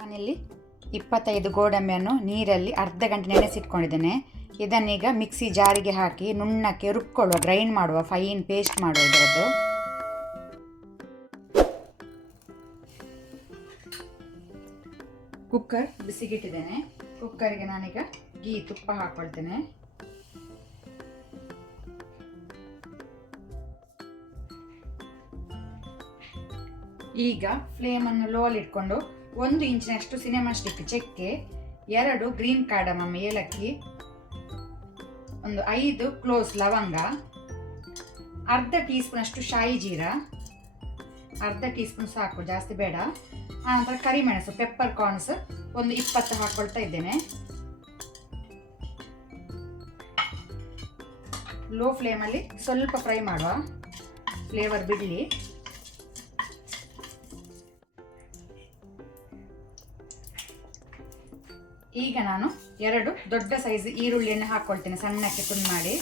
ನಾನಿಲ್ಲಿ 25 ಗೋಡಂಬಿಯನ್ನು ನೀರಲ್ಲಿ ಅರ್ಧ ಗಂಟೆ ನೆನೆಸಿಟ್ಕೊಂಡಿದ್ದೇನೆ. ಇದನ್ನೀಗ ಮಿಕ್ಸಿ ಜಾರಿಗೆ ಹಾಕಿ ನುಣ್ಣಕ್ಕೆ ರುಬ್ಕೊಳ್ಳುವ, ಗ್ರೈಂಡ್ ಮಾಡುವ, ಫೈನ್ ಪೇಸ್ಟ್ ಮಾಡುವ ಇದರದ್ದು. ಕುಕ್ಕರ್ ಬಿಸಿಗಿಟ್ಟಿದ್ದೇನೆ. ಕುಕ್ಕರಿಗೆ ನಾನೀಗ ತುಪ್ಪ ಹಾಕ್ಕೊಳ್ತೇನೆ. ಈಗ ಫ್ಲೇಮನ್ನು ಲೋಲ್ ಇಟ್ಕೊಂಡು 1 ಇಂಚಿನಷ್ಟು ಸಿನೆಮಾ ಸ್ಟಿಕ್ ಚಕ್ಕೆ, 2 ಗ್ರೀನ್ ಕಾರ್ಡಮಮ್ ಏಲಕ್ಕಿ, ಒಂದು 5 ಕ್ಲೋಸ್ ಲವಂಗ, ಅರ್ಧ ಟೀ ಸ್ಪೂನ್ ಅಷ್ಟು ಶಾಯಿ ಜೀರ, ಅರ್ಧ ಟೀ ಸ್ಪೂನ್ ಸಾಕು, ಜಾಸ್ತಿ ಬೇಡ. ಆನಂತರ ಕರಿಮೆಣಸು, ಪೆಪ್ಪರ್ ಕಾರ್ನ್ಸ್ ಒಂದು 20 ಹಾಕೊಳ್ತಾ ಇದ್ದೇನೆ. ಲೋ ಫ್ಲೇಮಲ್ಲಿ ಸ್ವಲ್ಪ ಫ್ರೈ ಮಾಡುವ, ಫ್ಲೇವರ್ ಬಿಡಲಿ. ಈಗ ನಾನು 2 ದೊಡ್ಡ ಸೈಜ್ ಈರುಳ್ಳಿಯನ್ನು ಹಾಕ್ಕೊಳ್ತೇನೆ, ಸಣ್ಣಕ್ಕೆ ತುಂಡು ಮಾಡಿ.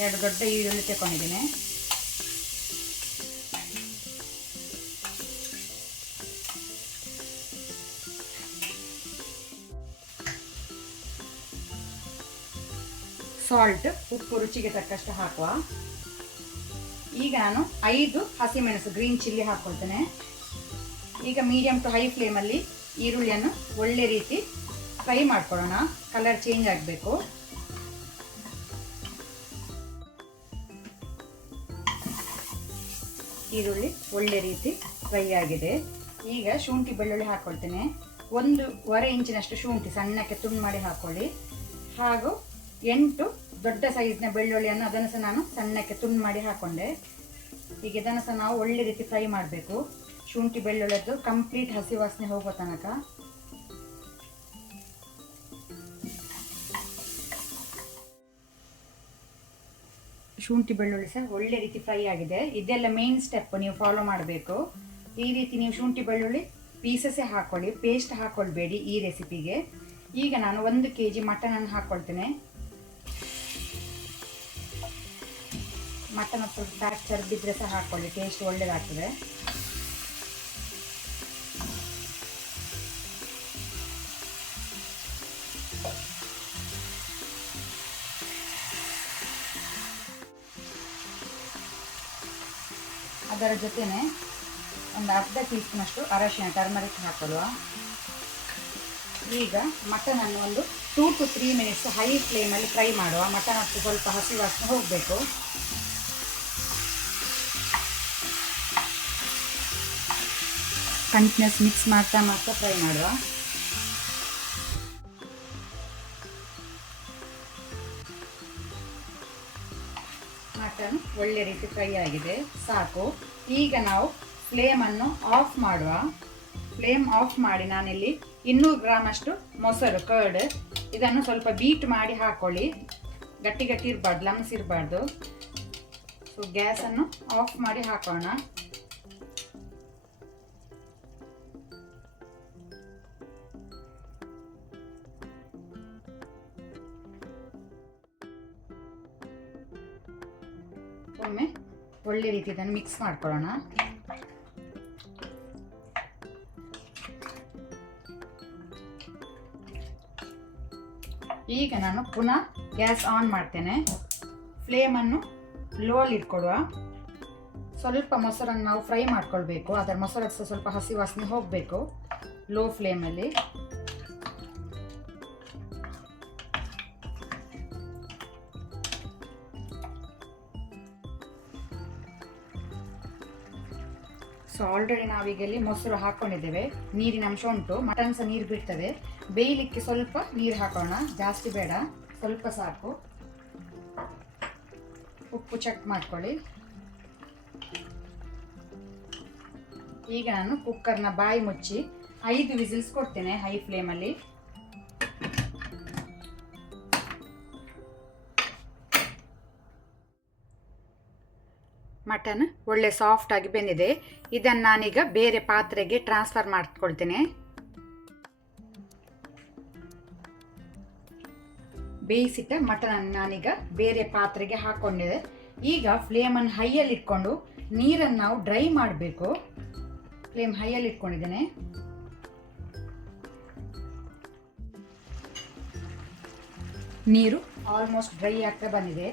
2 ದೊಡ್ಡ ಈರುಳ್ಳಿ ತಗೊಂಡಿದ್ದೇನೆ. ಸಾಲ್ಟ್, ಉಪ್ಪು ರುಚಿಗೆ ತಕ್ಕಷ್ಟು ಹಾಕುವ. ಈಗ ನಾನು 5 ಹಸಿಮೆಣಸು ಗ್ರೀನ್ ಚಿಲ್ಲಿ ಹಾಕ್ಕೊಳ್ತೇನೆ. ಈಗ ಮೀಡಿಯಂ ಟು ಹೈ ಫ್ಲೇಮಲ್ಲಿ ಈರುಳ್ಳಿಯನ್ನು ಒಳ್ಳೆ ರೀತಿ ಫ್ರೈ ಮಾಡ್ಕೊಳ್ಳೋಣ, ಕಲರ್ ಚೇಂಜ್ ಆಗಬೇಕು. ಈರುಳ್ಳಿ ಒಳ್ಳೆ ರೀತಿ ಫ್ರೈ ಆಗಿದೆ. ಈಗ ಶುಂಠಿ ಬೆಳ್ಳುಳ್ಳಿ ಹಾಕ್ಕೊಳ್ತೇನೆ. 1.25 ಇಂಚಿನಷ್ಟು ಶುಂಠಿ ಸಣ್ಣಕ್ಕೆ ತುಂಡು ಮಾಡಿ ಹಾಕ್ಕೊಳ್ಳಿ. ಹಾಗೂ 8 ದೊಡ್ಡ ಸೈಜ್ನ ಬೆಳ್ಳುಳ್ಳಿಯನ್ನು ಅದನ್ನು ಸಹ ನಾನು ಸಣ್ಣಕ್ಕೆ ತುಂಡು ಮಾಡಿ ಹಾಕ್ಕೊಂಡೆ. ಈಗ ಇದನ್ನು ಸಹ ನಾವು ಒಳ್ಳೆ ರೀತಿ ಫ್ರೈ ಮಾಡಬೇಕು, ಶುಂಠಿ ಬೆಳ್ಳುಳ್ಳಿದ್ದು ಕಂಪ್ಲೀಟ್ ಹಸಿ ವಾಸನೆ ಹೋಗೋ ತನಕ. ಶುಂಠಿ ಬೆಳ್ಳುಳ್ಳಿ ಸಹ ಒಳ್ಳೆ ರೀತಿ ಫ್ರೈ ಆಗಿದೆ. ಇದೆಲ್ಲ ಮೇನ್ ಸ್ಟೆಪ್, ನೀವು ಫಾಲೋ ಮಾಡಬೇಕು. ಈ ರೀತಿ ನೀವು ಶುಂಠಿ ಬೆಳ್ಳುಳ್ಳಿ ಪೀಸಸ್ಸೇ ಹಾಕ್ಕೊಳ್ಳಿ, ಪೇಸ್ಟ್ ಹಾಕ್ಕೊಳ್ಬೇಡಿ ಈ ರೆಸಿಪಿಗೆ. ಈಗ ನಾನು 1 kg ಮಟನನ್ನು ಹಾಕ್ಕೊಳ್ತೇನೆ. ಮಟನ್ ಸ್ವಲ್ಪ ಫ್ಯಾಟ್ ಚರ್ಬಿದ್ರೆ ಸಹ ಹಾಕ್ಕೊಳ್ಳಿ, ಟೇಸ್ಟ್ ಒಳ್ಳೆಯದಾಗ್ತದೆ. ಅದರ ಜೊತೆನೆ ಒಂದು ಅರ್ಧ ಟೀ ಸ್ಪೂನ್ ಅಷ್ಟು ಅರಶಿನ, ಟರ್ಮರಿಕ್ ಹಾಕೊಳ್ಳುವ. ಈಗ ಮಟನನ್ನು ಒಂದು 2 to 3 ಮಿನಿಟ್ಸ್ ಹೈ ಫ್ಲೇಮಲ್ಲಿ ಫ್ರೈ ಮಾಡುವ. ಮಟನ್ ಅಷ್ಟು ಸ್ವಲ್ಪ ಹಸಿ ವಾಸನೆ ಹೋಗಬೇಕು. ಕಂಟಿನ್ಯೂಸ್ ಮಿಕ್ಸ್ ಮಾಡ್ತಾ ಫ್ರೈ ಮಾಡುವ. ಮಟನ್ ಒಳ್ಳೆ ರೀತಿ ಫ್ರೈ ಆಗಿದೆ, ಸಾಕು. ಈಗ ನಾವು ಫ್ಲೇಮನ್ನು ಆಫ್ ಮಾಡುವ. ಫ್ಲೇಮ್ ಆಫ್ ಮಾಡಿ ನಾನಿಲ್ಲಿ 200 ಗ್ರಾಮ್ ಅಷ್ಟು ಮೊಸರು, ಕರ್ಡ್, ಇದನ್ನು ಸ್ವಲ್ಪ ಬೀಟ್ ಮಾಡಿ ಹಾಕೊಳ್ಳಿ. ಗಟ್ಟಿ ಗಟ್ಟಿ ಇರಬಾರ್ದು, ಲಮ್ಸ್ ಇರಬಾರ್ದು. ಸೊ ಗ್ಯಾಸನ್ನು ಆಫ್ ಮಾಡಿ ಹಾಕೋಣ. ಒಮ್ಮೆ ಒಳ್ಳೆ ರೀತಿ ಇದನ್ನು ಮಿಕ್ಸ್ ಮಾಡ್ಕೊಳ್ಳೋಣ. ಈಗ ನಾನು ಪುನಃ ಗ್ಯಾಸ್ ಆನ್ ಮಾಡ್ತೇನೆ. ಫ್ಲೇಮನ್ನು ಲೋಲ್ ಇಟ್ಕೊಡುವ. ಸ್ವಲ್ಪ ಮೊಸರನ್ನು ನಾವು ಫ್ರೈ ಮಾಡ್ಕೊಳ್ಬೇಕು, ಅದರ ಮೊಸರು ಸ್ವಲ್ಪ ಹಸಿ ವಾಸನೆ ಹೋಗಬೇಕು. ಲೋ ಫ್ಲೇಮಲ್ಲಿ ಸೊ ಆಲ್ರೆಡಿ ನಾವೀಗ ಇಲ್ಲಿ ಮೊಸರು ಹಾಕ್ಕೊಂಡಿದ್ದೇವೆ, ನೀರಿನ ಅಂಶ ಉಂಟು, ಮಟನ್ ಸಹ ನೀರು ಬಿಡ್ತದೆ. ಬೇಯಲಿಕ್ಕೆ ಸ್ವಲ್ಪ ನೀರು ಹಾಕೋಣ, ಜಾಸ್ತಿ ಬೇಡ, ಸ್ವಲ್ಪ ಸಾಕು. ಉಪ್ಪು ಚೆಕ್ ಮಾಡ್ಕೊಳ್ಳಿ. ಈಗ ನಾನು ಕುಕ್ಕರ್ನ ಬಾಯಿ ಮುಚ್ಚಿ 5 ವಿಸಿಲ್ಸ್ ಕೊಡ್ತೇನೆ ಹೈ ಫ್ಲೇಮಲ್ಲಿ. ಮಟನ್ ಒಳ್ಳೆ ಸಾಫ್ಟ್ ಆಗಿ ಬೆಂದಿದೆ. ಇದನ್ನು ನಾನೀಗ ಬೇರೆ ಪಾತ್ರೆಗೆ ಟ್ರಾನ್ಸ್ಫರ್ ಮಾಡ್ಕೊಳ್ತೇನೆ. ಬೇಯಿಸಿಟ್ಟ ಮಟನ್ ನಾನೀಗ ಬೇರೆ ಪಾತ್ರೆಗೆ ಹಾಕೊಂಡಿದೆ. ಈಗ ಫ್ಲೇಮನ್ನು ಹೈಯಲ್ಲಿ ಇಟ್ಕೊಂಡು ನೀರನ್ನು ನಾವು ಡ್ರೈ ಮಾಡಬೇಕು. ಫ್ಲೇಮ್ ಹೈಯಲ್ಲಿ ಇಟ್ಕೊಂಡಿದ್ದೇನೆ. ನೀರು ಆಲ್ಮೋಸ್ಟ್ ಡ್ರೈ ಆಗ್ತಾ ಬಂದಿದೆ.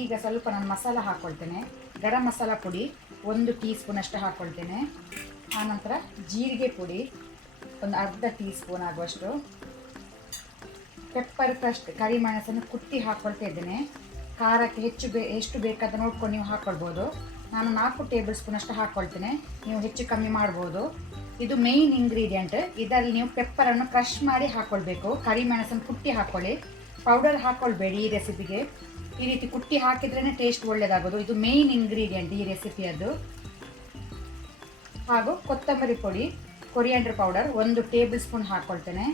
ಈಗ ಸ್ವಲ್ಪ ನಾನು ಮಸಾಲ ಹಾಕ್ಕೊಳ್ತೇನೆ. ಗರಂ ಮಸಾಲ ಪುಡಿ 1 ಟೀ ಸ್ಪೂನ್ ಅಷ್ಟು ಹಾಕ್ಕೊಳ್ತೇನೆ. ಆನಂತರ ಜೀರಿಗೆ ಪುಡಿ ಒಂದು ಅರ್ಧ ಟೀ ಸ್ಪೂನ್ ಆಗುವಷ್ಟು, ಪೆಪ್ಪರ್ ಕ್ರಸ್ಟ್ ಕರಿಮೆಣಸನ್ನು ಕುಟ್ಟಿ ಹಾಕ್ಕೊಳ್ತಾ ಇದ್ದೇನೆ. ಖಾರಕ್ಕೆ ಎಷ್ಟು ಬೇಕಾದ ನೋಡ್ಕೊಂಡು ನೀವು ಹಾಕ್ಕೊಳ್ಬೋದು. ನಾನು 4 ಟೇಬಲ್ ಸ್ಪೂನ್ ಅಷ್ಟು ಹಾಕ್ಕೊಳ್ತೇನೆ. ನೀವು ಹೆಚ್ಚು ಕಮ್ಮಿ ಮಾಡ್ಬೋದು. ಇದು ಮೇಯ್ನ್ ಇಂಗ್ರೀಡಿಯೆಂಟ್. ಇದರಲ್ಲಿ ನೀವು ಪೆಪ್ಪರನ್ನು ಕ್ರಷ್ ಮಾಡಿ ಹಾಕ್ಕೊಳ್ಬೇಕು. ಕರಿಮೆಣಸನ್ನು ಕುಟ್ಟಿ ಹಾಕ್ಕೊಳ್ಳಿ, ಪೌಡರ್ ಹಾಕ್ಕೊಳ್ಬೇಡಿ ಈ ರೆಸಿಪಿಗೆ. ಈ ರೀತಿ ಕುಟ್ಟಿ ಹಾಕಿದ್ರೇ ಟೇಸ್ಟ್ ಒಳ್ಳೆಯದಾಗೋದು. ಇದು ಮೇಯ್ನ್ ಇಂಗ್ರೀಡಿಯೆಂಟ್ ಈ ರೆಸಿಪಿಯದ್ದು. ಹಾಗೂ ಕೊತ್ತಂಬರಿ ಪುಡಿ, ಕೊರಿಯಾಂಡರ್ ಪೌಡರ್ 1 ಟೇಬಲ್ ಸ್ಪೂನ್ ಹಾಕ್ಕೊಳ್ತೇನೆ.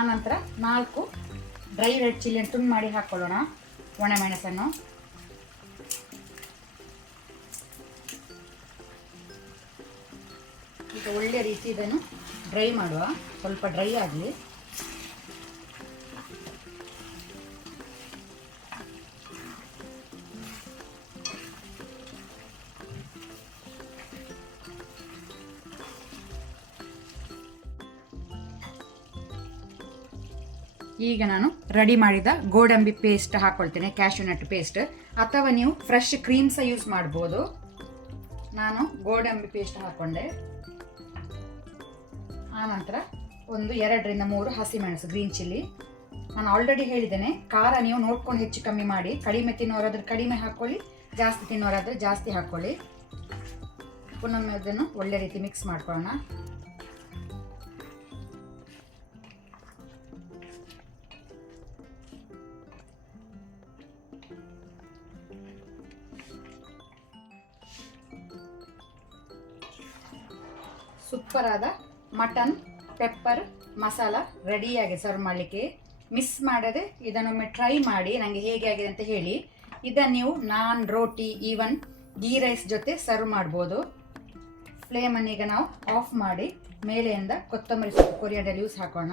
ಆನಂತರ 4 ಡ್ರೈ ರೆಡ್ ಚಿಲ್ಲಿಯನ್ನು ತುಂಡು ಮಾಡಿ ಹಾಕ್ಕೊಳ್ಳೋಣ. ಒಣಮೆಣಸನ್ನು ಈಗ ಒಳ್ಳೆ ರೀತಿ ಇದನ್ನು ಡ್ರೈ ಮಾಡುವ. ಸ್ವಲ್ಪ ಡ್ರೈ ಆಗಲಿ. ಈಗ ನಾನು ರೆಡಿ ಮಾಡಿದ ಗೋಡಂಬಿ ಪೇಸ್ಟ್ ಹಾಕ್ಕೊಳ್ತೇನೆ, ಕ್ಯಾಶ್ಯೂ ನಟ್ ಪೇಸ್ಟ್, ಅಥವಾ ನೀವು ಫ್ರೆಶ್ ಕ್ರೀಮ್ ಸಹ ಯೂಸ್ ಮಾಡ್ಬೋದು. ನಾನು ಗೋಡಂಬಿ ಪೇಸ್ಟ್ ಹಾಕ್ಕೊಂಡೆ. ಆನಂತರ 2 ರಿಂದ 3 ಹಸಿಮೆಣಸು, ಗ್ರೀನ್ ಚಿಲ್ಲಿ. ನಾನು ಆಲ್ರೆಡಿ ಹೇಳಿದ್ದೇನೆ, ಖಾರ ನೀವು ನೋಡ್ಕೊಂಡು ಹೆಚ್ಚು ಕಮ್ಮಿ ಮಾಡಿ. ಕಡಿಮೆ ತಿನ್ನೋರಾದ್ರೆ ಕಡಿಮೆ ಹಾಕ್ಕೊಳ್ಳಿ, ಜಾಸ್ತಿ ತಿನ್ನೋರಾದರೆ ಜಾಸ್ತಿ ಹಾಕ್ಕೊಳ್ಳಿ. ಪುನಃ ಅದನ್ನು ಒಳ್ಳೆ ರೀತಿ ಮಿಕ್ಸ್ ಮಾಡ್ಕೊಳ್ಳೋಣ. ಸೂಪರ್ ಆದ ಮಟನ್ ಪೆಪ್ಪರ್ ಮಸಾಲ ರೆಡಿಯಾಗಿ ಸರ್ವ್ ಮಾಡಲಿಕ್ಕೆ. ಮಿಸ್ ಮಾಡದೆ ಇದನ್ನೊಮ್ಮೆ ಟ್ರೈ ಮಾಡಿ, ನನಗೆ ಹೇಗೆ ಆಗಿದೆ ಅಂತ ಹೇಳಿ. ಇದನ್ನು ನೀವು ನಾನ್, ರೋಟಿ, ಈವನ್ ಗೀ ರೈಸ್ ಜೊತೆ ಸರ್ವ್ ಮಾಡ್ಬೋದು. ಫ್ಲೇಮನ್ನು ಈಗ ನಾವು ಆಫ್ ಮಾಡಿ ಮೇಲೆಯಿಂದ ಕೊತ್ತಂಬರಿ ಸೊಪ್ಪು, ಕೊರಿಯಾಂಡರ್ ಲೀವ್ಸ್ ಹಾಕೋಣ.